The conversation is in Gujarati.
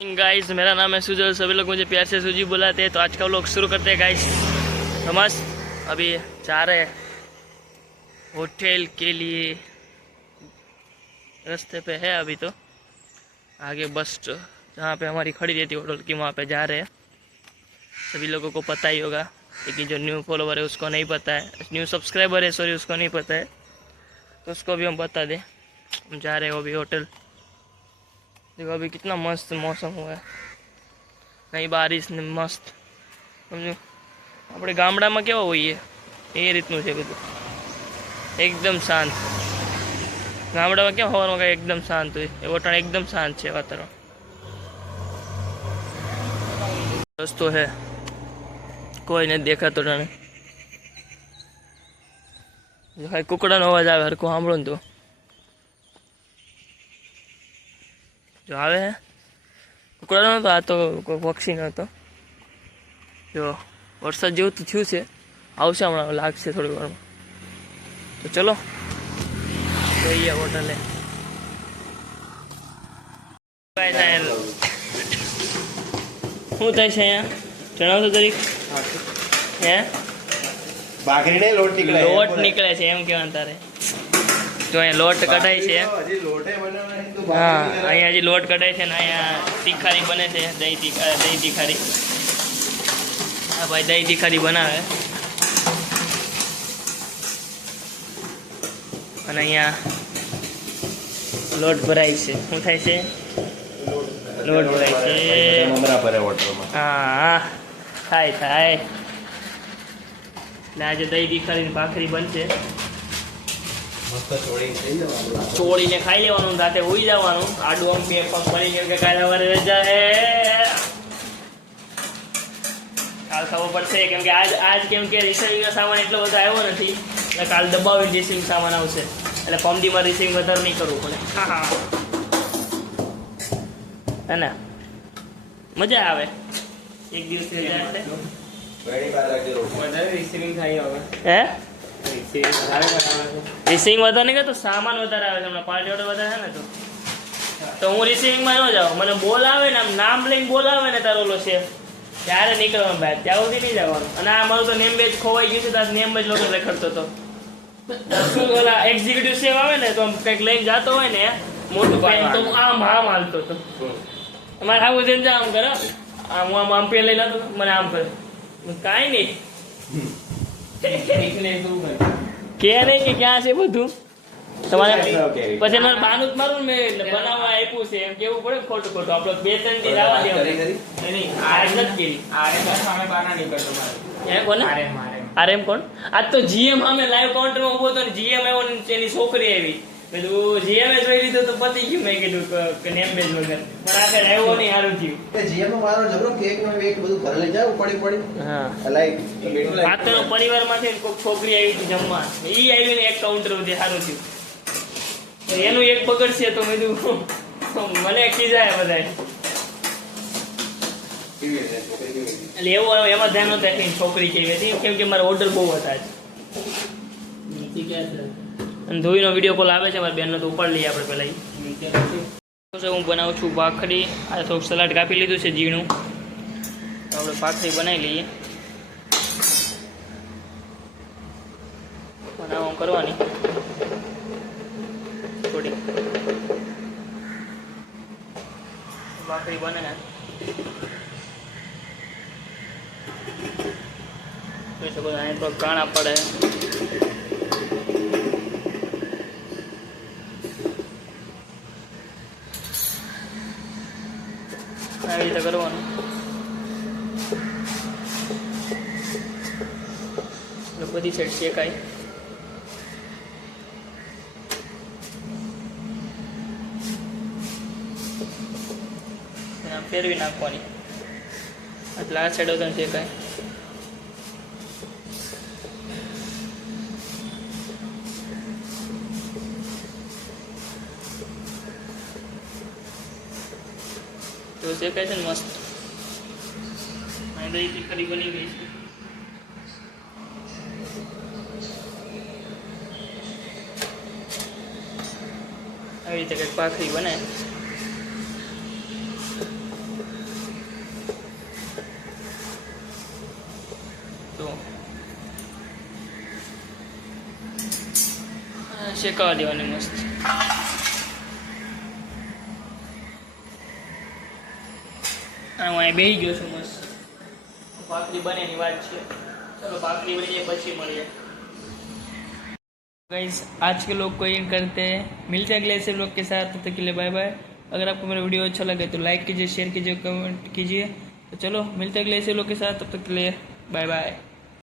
गाइस मेरा नाम है सुजल, सभी लोग मुझे प्यार से सुजी बुलाते हैं। तो आज का लोग शुरू करते हैं गाइस। नमस्ते। अभी जा रहे हैं होटल के लिए, रास्ते पे है अभी। तो आगे बस जहाँ पे हमारी खड़ी रहती है होटल की, वहाँ पे जा रहे हैं। सभी लोगों को पता ही होगा, लेकिन जो न्यू फॉलोवर है उसको नहीं पता है, न्यू सब्सक्राइबर है सॉरी, उसको नहीं पता है, तो उसको भी हम बता दें। हम जा रहे हैं अभी होटल। देखो अभी कितना मस्त मौसम हुआ है, नहीं बारिश ने मस्त समझो। આપણે ગામડામાં કેવો હોઈએ એ રીતનું છે બધું, એકદમ શાંત। ગામડામાં કેમ હવાનું કાંઈ એકદમ શાંત હોય, એવો ટાણ એકદમ શાંત છે વાતાવરણ। રસ્તો હે, કોઈ નથી દેખાતો ટાણે। જો ખાલી કુકડાનો અવાજ આવે હરખું સાંભળો ને તો જો આવે હે। કુકડાનો નતો, આ તો કોઈ પક્ષી નતો। જો વરસાદ જેવું તો થયું છે, આવશે હમણાં, લાગશે થોડી વારમાં। તો ચલો જઈએ હોટલે। શું થાય છે અહીંયા જણાવશો જરીક? હે ભાખરીને લોટ નીકળે, લોટ નીકળે છે એમ કહેવાનું તારે? જો અહીંયા લોટ કઢાય છે। હા અહીંયા હજી લોટ કઢાય છે ને અહીંયા તીખારી બને છે, દહીં તીખારી। હા ભાઈ દહીં તીખારી બનાવે। અને અહીંયા લોટ ભરાય છે। શું થાય છે? લોટ ભરાય છે। હા થાય થાય। એટલે આજે દહીં તીખારીની ભાખરી બનશે। ચોળીને ખાઈ લેવાનું, રાતે ઉઈ જવાનું, આડું આમ બે પગ પડી ગયું કે કાલે સવારે રજા હે, કાલ ખબર પડશે। કેમ કે આજ કેમ કે રિસીવિંગનો સામાન એટલો બધો આવ્યો નથી, એટલે કાલ દબાવીને રિસીવિંગ સામાન આવશે, એટલે પમદીમાં રિસીવિંગ વધારે નહીં કરવું પડે। હા હે ને, મજા આવે એક દિવસ રિસીવિંગ થાય। હવે હે રિસીવિંગ વધારે નહીં કરતો, સામાન વધારે આવે છે હમણાં, પાર્ટી ઓર્ડર વધારે છે ને, તો હું રિસીવિંગમાં ન જાઉં। મને બોલાવે ને, આમ નામ લઈને બોલાવે ને તારો ઓલો છે, ત્યારે નીકળવાનું બહાર, ત્યાં સુધી નહીં જવાનું। અને આ મારું તો નેમ બેજ ખોવાઈ ગયું છે, ત્યાં નેમ બેજ લોકો રખડતો હતો। ઓલા એક્ઝિક્યુટિવ સેવ આવે ને, તો કંઈક લઈને જતો હોય ને મોટું પેન, તો આમ હાલતો હતો। અમારે આવું જઈને આમ કરો, આમ આમ પેન લઈ લેતો, મને આમ કરે, કાંઈ નહીં કે નહીં કે ક્યાં છે બધું તમારે। પછી મારે બાનું જ મારું મેં બનાવવા આપ્યું છે એમ કેવું પડે, ખોટું ખોટું આપણે 2-3 દી રાવા દેવા નહીં। આ નથી કેવી કોને આરએમ કોણ? આજ તો જીએમ અમે લાઈવ કાઉન્ટરમાં ઉભો હતો ને, જીએમ આવ્યો ને એની છોકરી આવી, બધું જીએમ જોઈ લીધું તો પતી ગયું। મેં કીધું કે નેમ બેજ વગર, પણ આગળ આવ્યો નહીં, સારું થયું। જીએમ મારો જબરો કેક નો વેક બધું ઘરે લઈ જાવ પડી હા લાઈક પાતળો પરિવારમાંથી કોઈક છોકરી આવી હતી જમવા, ઈ આવીને એક કાઉન્ટર સુધી, સારું થયું। એનું એક પકડશે તો મેં કીધું મને ખીજાય બધા, એટલે એવું એમાં ધ્યાન નહોતું કે છોકરી કેવી હતી, કેમ કે મારા ઓર્ડર બહુ હતા જ। અને ધોઈનો વિડીયો કોલ આવે છે મારી બેનનો, તો ઉપાડ લઈએ આપણે પહેલાં। હું બનાવું છું ભાખરી, આ થોડુંક સલાડ કાપી લીધું છે ઝીણું, તો આપણે ભાખરી બનાવી લઈએ। બનાવવા કરવાની થોડી ભાખરી બને ને, જોઈ શકો અહીં તો કાણા પડે, આવી રીતે કરવાનું। બધી સાઈડ શેકાય, ફેરવી નાખવાની, એટલે આ સાઈડ વધારે શેકાય। તો શેકાય છે ને મસ્ત, દહીં તીખારી બની ગઈ છે। આવી રીતે કંઈક ભાખરી બને। શેકાવા દેવાની મસ્ત. અને હું અહીં બેસી ગયો છું મસ્ત. ભાખરી બને એની વાત છે. चलो भाखरी बनी जाए પછી મળીએ. गाइस आज के लोग को इन करते हैं, मिलते हैं अगले ऐसे लोग के साथ. तब तक के लिए बाय बाय. अगर आपको मेरा वीडियो अच्छा लगे तो लाइक कीजिए, शेयर कीजिए, कमेंट कीजिए. तो चलो मिलते हैं अगले ऐसे लोग के साथ. तब तक के लिए बाय बाय.